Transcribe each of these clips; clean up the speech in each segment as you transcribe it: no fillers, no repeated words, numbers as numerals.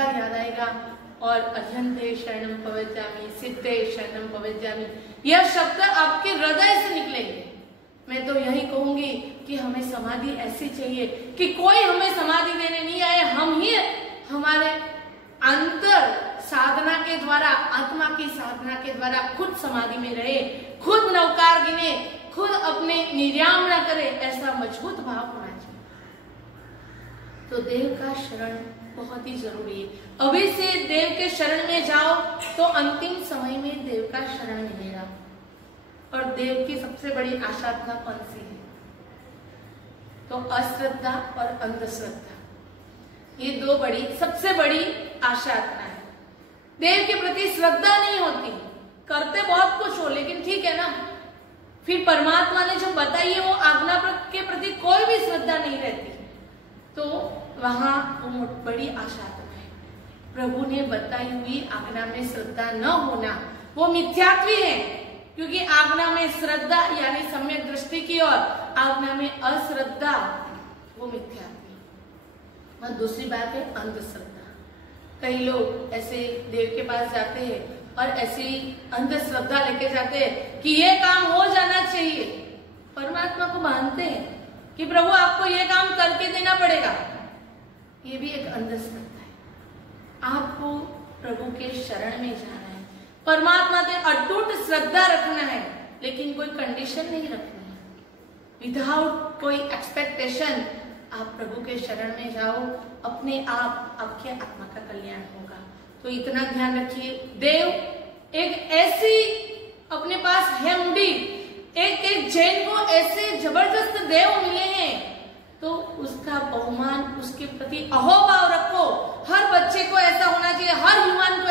अलंकार याद आएगा और अध्यंते शरणम पवज्जामि, सिद्धे शरणम पवज्जामि, यह शब्द आपके हृदय से निकलेंगे। मैं तो यही कहूंगी कि हमें समाधि ऐसी चाहिए कि कोई हमें समाधि देने नहीं आए, हम ही हमारे अंतर साधना के द्वारा, आत्मा की साधना के द्वारा खुद समाधि में रहे, खुद नवकार गिने, खुद अपने निर्याम न करे, ऐसा मजबूत भाव होना चाहिए। तो देव का शरण बहुत ही जरूरी है। अभी से देव के शरण में जाओ तो अंतिम समय में देव का शरण मिलेगा। और देव की सबसे बड़ी आशाधना कौन सी है? तो अश्रद्धा और अंधश्रद्धा, ये दो बड़ी सबसे बड़ी आशाधना है। देव के प्रति श्रद्धा नहीं होती, करते बहुत कुछ हो लेकिन ठीक है ना, फिर परमात्मा ने जो बताई है वो आज्ञा के प्रति कोई भी श्रद्धा नहीं रहती, तो वहां वो बड़ी आशाधना है। प्रभु ने बताई हुई आज्ञा में श्रद्धा न होना वो मिथ्यात्व है, क्योंकि आज्ञा में श्रद्धा यानी सम्यक दृष्टि की और आज्ञा में अश्रद्धा वो मिथ्यात्व। और दूसरी बात है अंधश्रद्धा। कई लोग ऐसे देव के पास जाते हैं और ऐसी अंधश्रद्धा लेके जाते हैं कि ये काम हो जाना चाहिए, परमात्मा को मानते हैं कि प्रभु आपको ये काम करके देना पड़ेगा। ये भी एक अंधश्रद्धा है। आपको प्रभु के शरण में जाना है, परमात्मा से अटूट श्रद्धा रखना है, लेकिन कोई कंडीशन नहीं रखनी है। विदाउट कोई एक्सपेक्टेशन आप प्रभु के शरण में जाओ, अपने आप आपके आत्मा का कल्याण होगा। तो इतना ध्यान रखिए, देव एक ऐसी अपने पास है मुड़ी, एक जैन को ऐसे जबरदस्त देव मिले हैं, तो उसका बहुमान, उसके प्रति अहोभाव रखो। हर बच्चे को ऐसा होना चाहिए, हर युवान को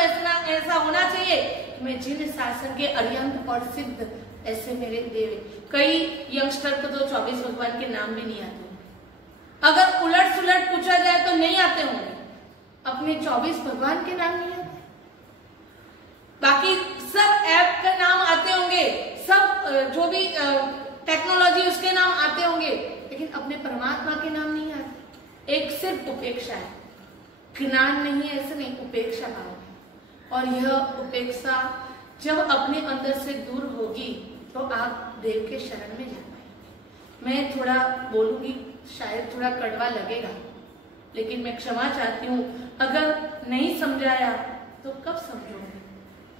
ऐसा होना चाहिए कि मैं जिन शासन के अरिहंत और सिद्ध ऐसे मेरे देव। कई यंगस्टर को तो 24 भगवान के नाम भी नहीं आते, अगर उलट सुलट पूछा जाए तो नहीं आते होंगे, अपने 24 भगवान के नाम नहीं आते। बाकी सब ऐप के नाम आते होंगे, सब जो भी टेक्नोलॉजी उसके नाम आते होंगे, लेकिन अपने परमात्मा के नाम नहीं आते। एक सिर्फ उपेक्षा है, ज्ञान नहीं है, ऐसे नहीं, उपेक्षा भाव है। और यह उपेक्षा जब अपने अंदर से दूर होगी तो आप देव के शरण में जा पाएंगे। मैं थोड़ा बोलूंगी, शायद थोड़ा कड़वा लगेगा, लेकिन मैं क्षमा चाहती हूँ अगर नहीं समझाया तो कब समझोगे।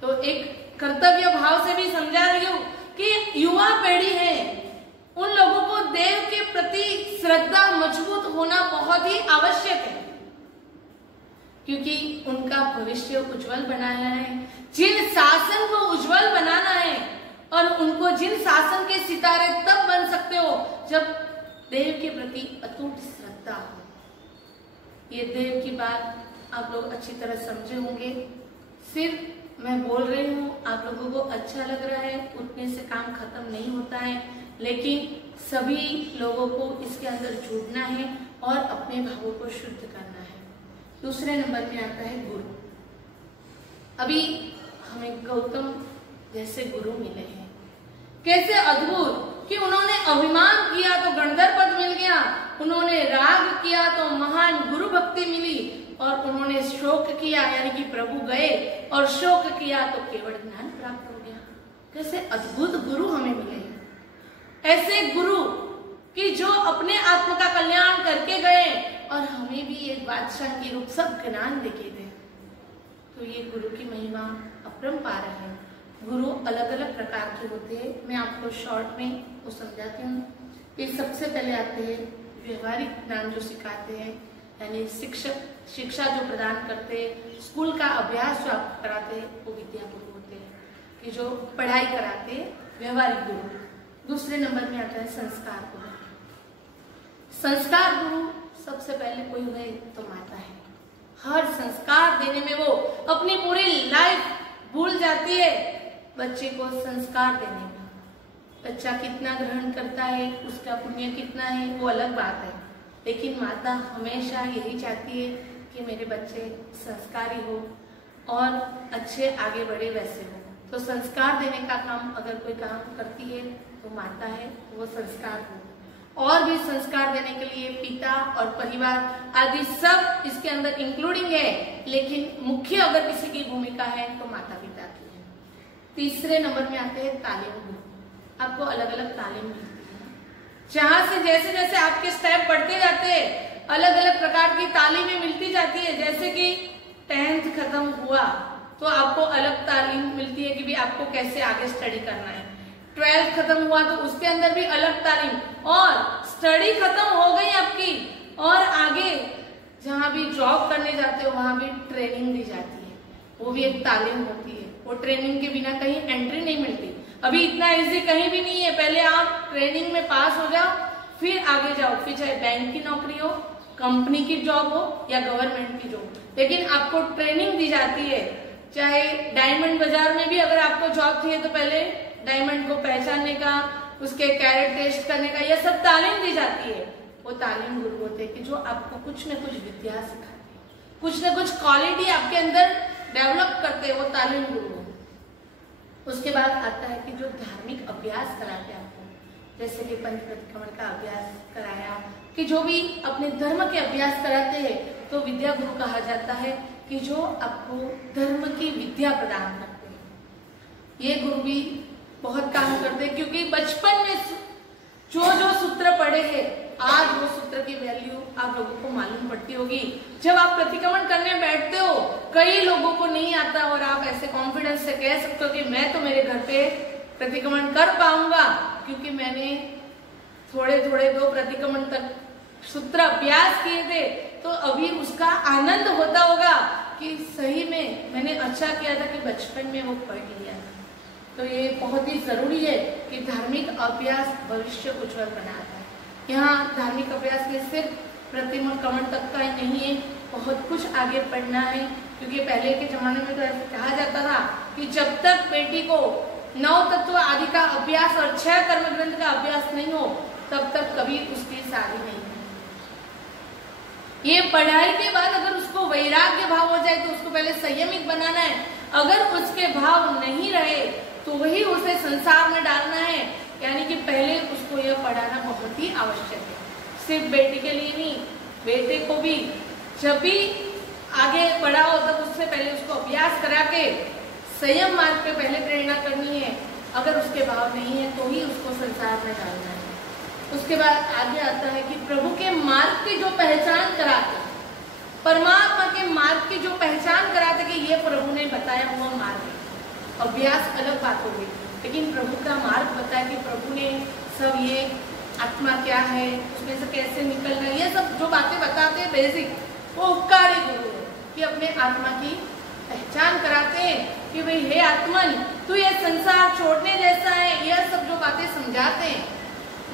तो एक कर्तव्य भाव से भी समझा रही हूँ कि युवा पीढ़ी है, उन लोगों को देव के प्रति श्रद्धा मजबूत होना बहुत ही आवश्यक है, क्योंकि उनका भविष्य उज्जवल बनाना है। जिन शासन को उज्जवल बनाना है, और उनको जिन शासन के सितारे तब बन सकते हो जब देव के प्रति अटूट श्रद्धा हो। ये देव की बात आप लोग अच्छी तरह समझे होंगे। सिर्फ मैं बोल रही हूँ, आप लोगों को अच्छा लग रहा है, उतने से काम खत्म नहीं होता है, लेकिन सभी लोगों को इसके अंदर जुड़ना है और अपने भावों को शुद्ध करना है। दूसरे नंबर में आता है गुरु। अभी हमें गौतम जैसे गुरु मिले हैं, कैसे अद्भुत कि उन्होंने अभिमान किया तो गंधर्व पद मिल गया, उन्होंने राग किया तो महान गुरु भक्ति मिली, और उन्होंने शोक किया यानी कि प्रभु गए और शोक किया तो केवल ज्ञान प्राप्त हो गया। कैसे अद्भुत गुरु हमें मिले हैं। ऐसे गुरु कि जो अपने आत्मा का कल्याण करके गए और हमें भी एक बादशाह के रूप सब ज्ञान देके दे। तो ये गुरु की महिमा अपरंपार है। गुरु अलग अलग प्रकार के होते हैं, मैं आपको शॉर्ट में वो समझाती हूँ। ये सबसे पहले आते हैं व्यवहारिक ज्ञान जो सिखाते हैं, यानी शिक्षा जो प्रदान करते हैं, स्कूल का अभ्यास जो आप कराते हैं, वो विद्या गुरु होते हैं कि जो पढ़ाई कराते हैं, व्यवहारिक गुरु। दूसरे नंबर में आता है संस्कार गुरु। संस्कार गुरु सबसे पहले कोई हुए तो माता है। हर संस्कार देने में वो अपनी पूरी लाइफ भूल जाती है बच्चे को संस्कार देने में। बच्चा कितना ग्रहण करता है, उसका पुण्य कितना है, वो अलग बात है, लेकिन माता हमेशा यही चाहती है कि मेरे बच्चे संस्कारी हो और अच्छे आगे बढ़े वैसे हो। तो संस्कार देने का काम अगर कोई काम करती है तो माता है, वो संस्कार हो। और भी संस्कार देने के लिए पिता और परिवार आदि सब इसके अंदर इंक्लूडिंग है, लेकिन मुख्य अगर किसी की भूमिका है तो माता पिता की है। तीसरे नंबर में आते हैं तालीम गुरु। आपको अलग अलग तालीम मिलती है, जहां से जैसे जैसे आपके स्टेप बढ़ते जाते हैं अलग अलग प्रकार की तालीमें मिलती जाती है। जैसे कि 10th खत्म हुआ तो आपको अलग तालीम मिलती है कि भी आपको कैसे आगे स्टडी करना है। 12th खत्म हुआ तो उसके अंदर भी अलग तालीम, और स्टडी खत्म हो गई आपकी और आगे जहां भी जॉब करने जाते हो वहां भी ट्रेनिंग दी जाती है, वो भी एक तालीम होती है। वो ट्रेनिंग के बिना कहीं एंट्री नहीं मिलती। अभी इतना इजी कहीं भी नहीं है, पहले आप ट्रेनिंग में पास हो जाओ फिर आगे जाओ, फिर चाहे बैंक की नौकरी हो, कंपनी की जॉब हो या गवर्नमेंट की जॉब, लेकिन आपको ट्रेनिंग दी जाती है। चाहे डायमंड बाजार में भी अगर आपको जॉब चाहिए तो पहले डायमंड को पहचानने का, उसके कैरेट टेस्ट करने का, यह सब तालीम दी जाती है। वो तालीम गुरु होते हैं कि जो आपको कुछ न कुछ विद्या सिखाते हैं, कुछ न कुछ क्वालिटी आपके अंदर डेवलप करते हैं, वो तालीम गुरु। उसके बाद आता है कि जो धार्मिक अभ्यास कराते हैं आपको, जैसे कि पंच प्रतिक्रमण का अभ्यास कराया, कि जो भी अपने धर्म के अभ्यास कराते हैं तो विद्या गुरु कहा जाता है, कि जो आपको धर्म की विद्या प्रदान करते हैं। ये गुरु भी बहुत काम करते हैं, क्योंकि बचपन में जो सूत्र पढ़े हैं आज वो सूत्र की वैल्यू आप लोगों को मालूम पड़ती होगी। जब आप प्रतिक्रमण करने बैठते हो, कई लोगों को नहीं आता और आप ऐसे कॉन्फिडेंस से कह सकते हो कि मैं तो मेरे घर पे प्रतिक्रमण कर पाऊंगा, क्योंकि मैंने थोड़े थोड़े 2 प्रतिक्रमण तक सूत्र अभ्यास किए थे। तो अभी उसका आनंद होता होगा कि सही में मैंने अच्छा किया था कि बचपन में वो पढ़ लिया। तो ये बहुत ही जरूरी है कि धार्मिक अभ्यास भविष्य उज्जवल बनाता है। यहाँ धार्मिक अभ्यास में सिर्फ प्रतिक्रमण तक का नहीं है, बहुत कुछ आगे पढ़ना है। क्योंकि पहले के जमाने में तो ऐसा कहा जाता था कि जब तक बेटी को 9 तत्व आदि का अभ्यास और 6 कर्म ग्रंथ का अभ्यास नहीं हो तब तक कभी उसकी शादी नहीं। ये पढ़ाई के बाद अगर उसको वैराग्य भाव हो जाए तो उसको पहले संयमित बनाना है। अगर उसके भाव नहीं रहे तो वही उसे संसार में डालना है। यानी कि पहले उसको यह पढ़ाना बहुत ही आवश्यक है। सिर्फ बेटी के लिए नहीं, बेटे को भी जब भी आगे पढ़ाओ तब उससे पहले उसको अभ्यास करा के संयम मार्ग पे पहले प्रेरणा करनी है। अगर उसके भाव नहीं है तो ही उसको संसार में डालना है। उसके बाद आगे आता है कि प्रभु के मार्ग की जो पहचान कराते, परमात्मा के मार्ग की जो पहचान कराते कि ये प्रभु ने बताया हुआ मार्ग है। अभ्यास अलग बात हो गई, लेकिन प्रभु का मार्ग बताया कि प्रभु ने सब ये आत्मा क्या है, उसमें से कैसे निकलना, ये सब जो बातें बताते हैं बेसिक, वो उपकारी गुरु है कि अपने आत्मा की पहचान कराते हैं कि भाई हे आत्मन तू ये संसार छोड़ने जैसा है, यह सब जो बातें समझाते हैं।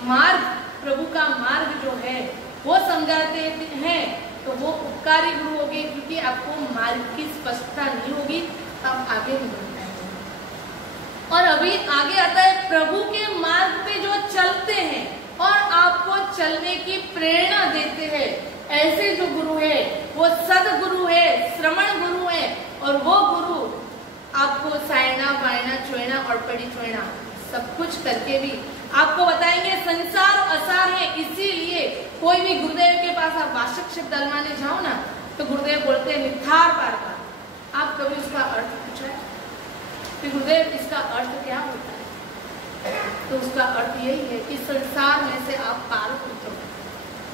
मार्ग, प्रभु का मार्ग जो है वो समझाते हैं तो वो उपकारी गुरु होगी, क्योंकि आपको मार्ग की स्पष्टता नहीं होगी तब आगे नहीं बढ़ पाएंगे। और अभी आगे आता है प्रभु के मार्ग पे जो चलते हैं और आपको चलने की प्रेरणा देते हैं, ऐसे जो गुरु है वो सदगुरु है, श्रवण गुरु है। और वो गुरु आपको सायना बायना चोयना और पड़ी चोयना सब कुछ करके भी आपको बताएंगे संसार असार है। इसीलिए कोई भी गुरुदेव के पास आप वाचक शब्द अलमाने जाओ ना तो गुरुदेव बोलते हैं निथार पार का। आप कभी उसका अर्थ पूछा है कि गुरुदेव इसका अर्थ क्या होता है? तो उसका अर्थ यही है कि संसार में से आप पार उतरो।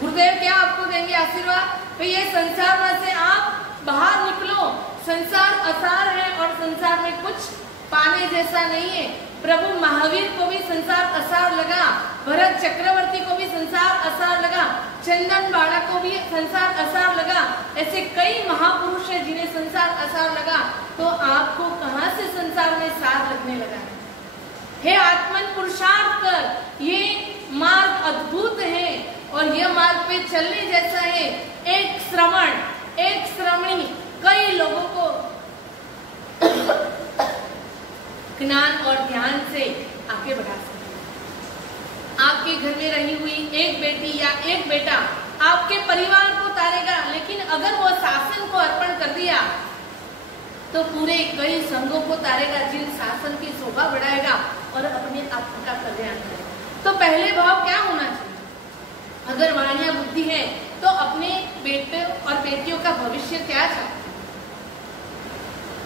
गुरुदेव क्या आपको देंगे आशीर्वाद, तो ये संसार में से आप बाहर निकलो। संसार असार है और संसार में कुछ पाने जैसा नहीं है। प्रभु महावीर को भी संसार असार लगा, भरत चक्रवर्ती को भी संसार असार लगा, चंदन बाड़ा को भी संसार असार लगा। ऐसे कई महापुरुष हैं जिन्हें संसार असार लगा। तो आपको कहां से संसार में सार लगने लगा है? हे आत्मन पुरुषार्थ कर, ये मार्ग अद्भुत है और यह मार्ग पे चलने जैसा है। एक श्रवण, एक श्रवणी कई लोगों को ज्ञान और ध्यान से आगे बढ़ा सकते हैं। आपके घर में रही हुई एक बेटी या एक बेटा आपके परिवार को तारेगा, लेकिन अगर वो शासन को अर्पण कर दिया तो पूरे कई संघों को तारेगा, जिन शासन की शोभा बढ़ाएगा और अपने आत्मा का कल्याण करेगा। तो पहले भाव क्या होना चाहिए? अगर वाणिया बुद्धि है तो अपने बेटे और बेटियों का भविष्य क्या चाहते हो?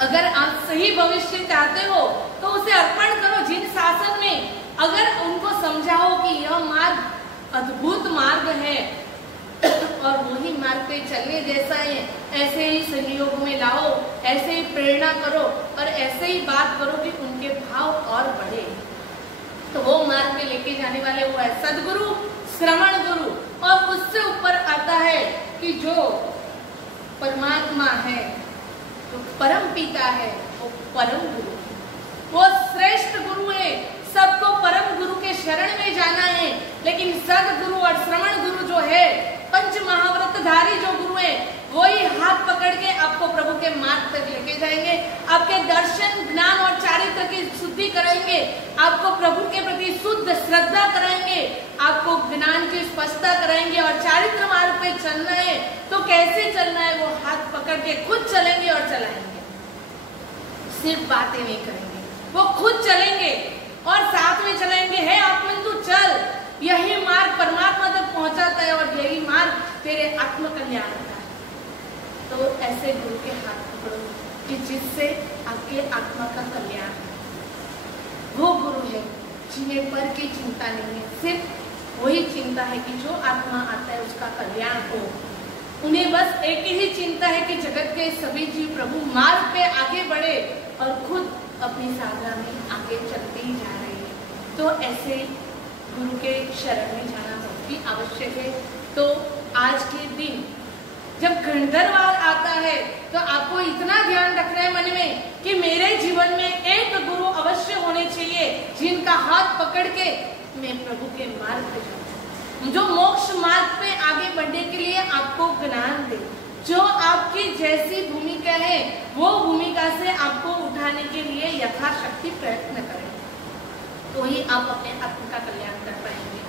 अगर आप सही भविष्य चाहते हो तो उसे अर्पण करो जिन शासन में। अगर उनको समझाओ कि यह मार्ग अद्भुत मार्ग है और वही मार्ग पे चलने जैसा है, ऐसे ही सहयोग में लाओ, ऐसे ही प्रेरणा करो और ऐसे ही बात करो कि उनके भाव और बढ़े, तो वो मार्ग में लेके जाने वाले वो है सदगुरु, श्रवण गुरु। और उससे ऊपर आता है कि जो परमात्मा है, जो परम पिता है, वो परम गुरु, वो श्रेष्ठ गुरु है। सबको परम गुरु के शरण में जाना है, लेकिन सदगुरु और श्रवण गुरु जो है, पंच महाव्रतधारी जो गुरु है, वही हाथ पकड़ के आपको प्रभु के मार्ग तक लेके जाएंगे, आपके दर्शन, ज्ञान और चारित्र की शुद्धि कराएंगे, आपको प्रभु के प्रति शुद्ध श्रद्धा कराएंगे, आपको ज्ञान की स्पष्टता कराएंगे। और चारित्र मार्ग पे चलना है तो कैसे चलना है, वो हाथ पकड़ के खुद चलेंगे और चलाएंगे, सिर्फ बातें नहीं करेंगे, वो खुद चलेंगे और साथ में चलाएंगे। है आत्मन तू चल, यही मार्ग परमात्मा तक पहुंचाता है और यही मार्ग तेरे आत्म कल्याण का है। तो ऐसे गुरु के हाथ पकड़ो कि जिससे आपके आत्मा का कल्याण है। वो गुरु है जिन्हें पर की चिंता नहीं है, सिर्फ वही चिंता है कि जो आत्मा आता है उसका कल्याण हो। उन्हें बस एक ही चिंता है कि जगत के सभी जीव प्रभु मार्ग पे आगे बढ़े और खुद अपनी साधना में आगे चलते ही जा रहे हैं। तो ऐसे गुरु के शरण में जाना बहुत ही आवश्यक है। तो आज के दिन जब गंधर्वाल आता है तो आपको इतना ध्यान रखना है मन में कि मेरे जीवन में एक गुरु अवश्य होने चाहिए जिनका हाथ पकड़ के मैं प्रभु के मार्ग पे जाऊं, जो मोक्ष मार्ग पे आगे बढ़ने के लिए आपको ज्ञान दे, जो आपकी जैसी भूमिका है वो भूमिका से आपको उठाने के लिए यथाशक्ति प्रयत्न करें, तो ही आप अपने आत्म का कल्याण कर पाएंगे।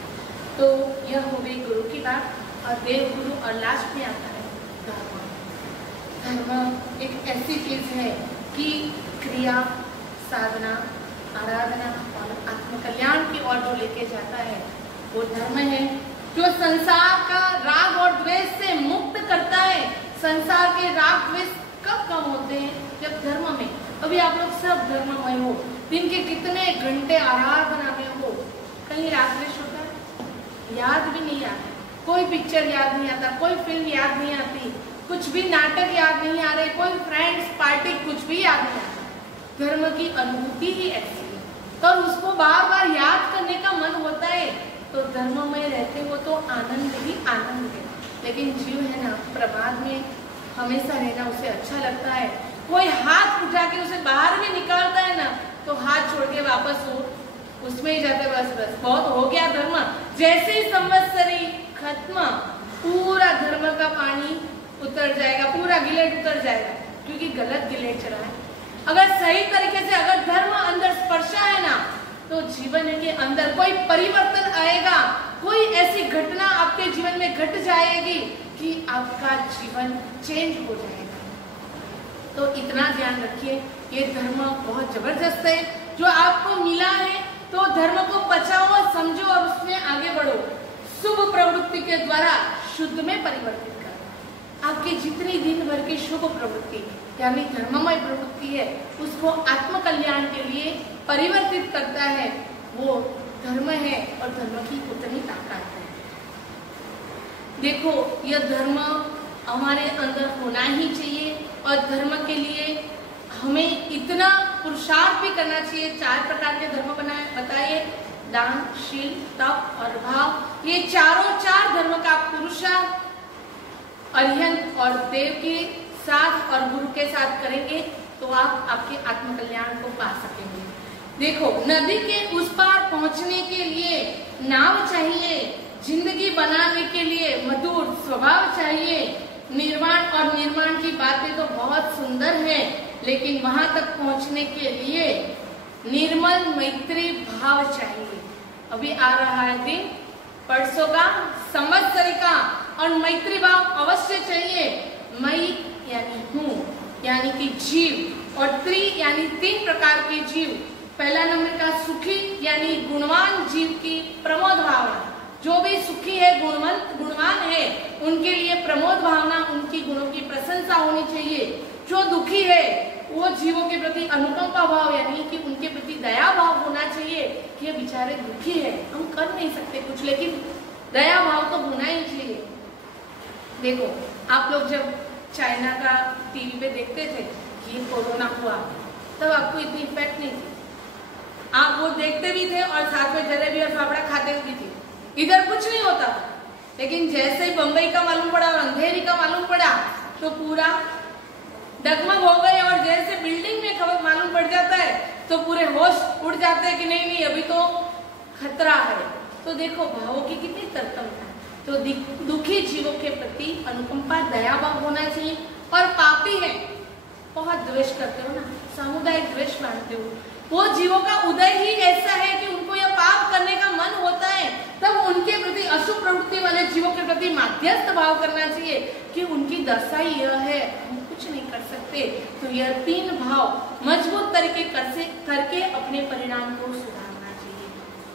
तो यह हो गई गुरु की बात। और देव गुरु और लास्ट में आता है धर्म। धर्म एक ऐसी चीज है कि क्रिया, साधना, आराधना और आत्म कल्याण की ओर जो लेके जाता है वो धर्म है, जो संसार का राग और द्वेष से मुक्त करता है। संसार के राग द्वेष कब कम होते हैं? जब धर्म में। अभी आप लोग सब धर्ममय हो, दिन के कितने घंटे आराधना में हो, कहीं राग द्वेष होता है? याद भी नहीं आता, कोई पिक्चर याद नहीं आता, कोई फिल्म याद नहीं आती, कुछ भी नाटक याद नहीं आ रहे, कोई फ्रेंड्स पार्टी कुछ भी याद नहीं आता। धर्म की अनुभूति ही ऐसी है, तो उसको बार बार याद करने का मन होता है। तो धर्म में रहते हो तो आनंद ही आनंद है। लेकिन जीव है ना, प्रमाद में हमेशा रहना उसे अच्छा लगता है। कोई हाथ उठा के उसे बाहर भी निकालता है ना, तो हाथ छोड़ के वापस उसमें ही जाते, बस बस बहुत हो गया धर्म। जैसे ही संवत्सरी खत्म, पूरा धर्म का पानी उतर जाएगा, पूरा गिलेट उतर जाएगा, क्योंकि गलत गिलेट चला है। अगर सही तरीके से अगर धर्म अंदर स्पर्शा है ना, तो जीवन के अंदर कोई परिवर्तन आएगा, कोई ऐसी घटना आपके जीवन में घट जाएगी कि आपका जीवन चेंज हो जाएगा। तो इतना ध्यान रखिए, ये धर्म बहुत जबरदस्त है जो आपको मिला है। तो धर्म को बचाओ, समझो और उसमें आगे बढ़ो। शुभ प्रवृत्ति के द्वारा शुद्ध में परिवर्तित करो। आपकी जितनी दिन भर की शुभ प्रवृत्ति यानी धर्ममय प्रवृत्ति है, उसको आत्म कल्याण के लिए परिवर्तित करता है, वो धर्म है। और धर्म की उतनी ताकत है। देखो, यह धर्म हमारे अंदर होना ही चाहिए और धर्म के लिए हमें इतना पुरुषार्थ भी करना चाहिए। 4 प्रकार के धर्म बताइए, दान, शील, तप और भाव। ये चारों 4 धर्म का पुरुषार्थ अरिहंत और देव के साथ और गुरु के साथ करेंगे तो आप आपके आत्म कल्याण को पा सकेंगे। देखो, नदी के उस पार पहुंचने के लिए नाव चाहिए, जिंदगी बनाने के लिए मधुर स्वभाव चाहिए। निर्वाण और निर्माण की बातें तो बहुत सुंदर है, लेकिन वहां तक पहुंचने के लिए निर्मल मैत्री भाव चाहिए। अभी आ रहा है दिन, परसों का, संवत्सरी का, और मैत्री भाव अवश्य चाहिए। मई यानी हूँ, यानी कि जीव, और त्रि यानी 3 प्रकार के जीव। पहला नंबर का सुखी यानी गुणवान जीव की प्रमोद भावना, जो भी सुखी है, गुणवान है, उनके लिए प्रमोद भावना, उनकी गुणों की प्रशंसा होनी चाहिए। जो दुखी है वो जीवों के प्रति अनुकंपा भाव यानी कि उनके प्रति दया भाव होना चाहिए कि ये बेचारे दुखी है, हम कर नहीं सकते कुछ, लेकिन दया भाव तो होना ही चाहिए। देखो आप लोग जब चाइना का टीवी पे देखते थे कि कोरोना हुआ, तब आपको इतनी इफेक्ट नहीं थी, आप वो देखते भी थे और साथ में जलेबी और फाफड़ा खाते भी थे, इधर कुछ नहीं होता। लेकिन जैसे ही बंबई का मालूम पड़ा, अंधेरी का मालूम पड़ा, तो पूरा डगमग हो गए, और जैसे बिल्डिंग में खबर मालूम पड़ जाता है तो पूरे होश उड़ जाते हैं कि नहीं नहीं अभी तो खतरा है। तो देखो भावों की कितनी तरतमता है। तो दुखी जीवों के प्रति अनुकंपा, दया भाव होना चाहिए। और पापी है, बहुत द्वेष करते हो ना, सामुदायिक द्वेष मानते हो, वो जीवों का उदय ही ऐसा है कि उनको यह पाप करने का मन होता है, तब उनके प्रति अशुभ प्रवृत्ति वाले जीवों के प्रति माध्यस्थ भाव करना चाहिए कि उनकी दशा यह है, हम कुछ नहीं कर सकते। तो यह 3 भाव मजबूत तरीके करके अपने परिणाम को सुधारना चाहिए।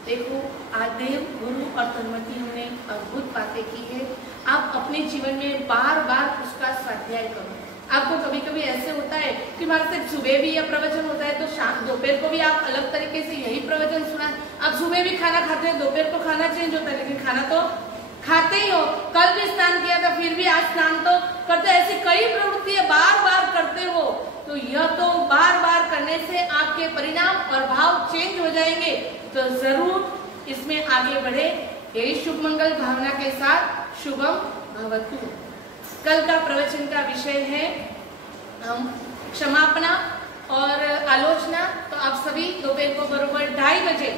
देखो आदेव, गुरु और तन्मती हमने अद्भुत बातें की है। आप अपने जीवन में बार बार उसका स्वाध्याय करो। आपको कभी कभी ऐसे होता है कि हमारे से सुबह भी यह प्रवचन होता है, तो शाम दोपहर को भी आप अलग तरीके से यही प्रवचन सुना। आप सुबह भी खाना खाते हैं, दोपहर को खाना चेंज होता है, लेकिन खाना तो खाते ही हो। कल भी स्नान किया था, फिर भी आज स्नान तो करते। ऐसी कई प्रवृत्तियां बार बार करते हो, तो यह तो बार बार करने से आपके परिणाम और भाव चेंज हो जाएंगे। तो जरूर इसमें आगे बढ़े। यही शुभ मंगल भावना के साथ शुभम भवतु। कल का प्रवचन का विषय है क्षमापना और आलोचना। तो आप सभी दोपहर को बरोबर 2:30 बजे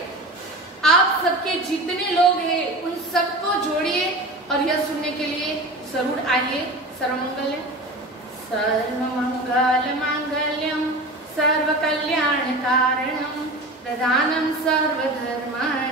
आप सबके जितने लोग हैं उन सबको जोड़िए और यह सुनने के लिए जरूर आइए। सर्वमंगल सर्वमंगल मांगल्यम सर्व कल्याण कारणम प्रधानम सर्वधर्माणां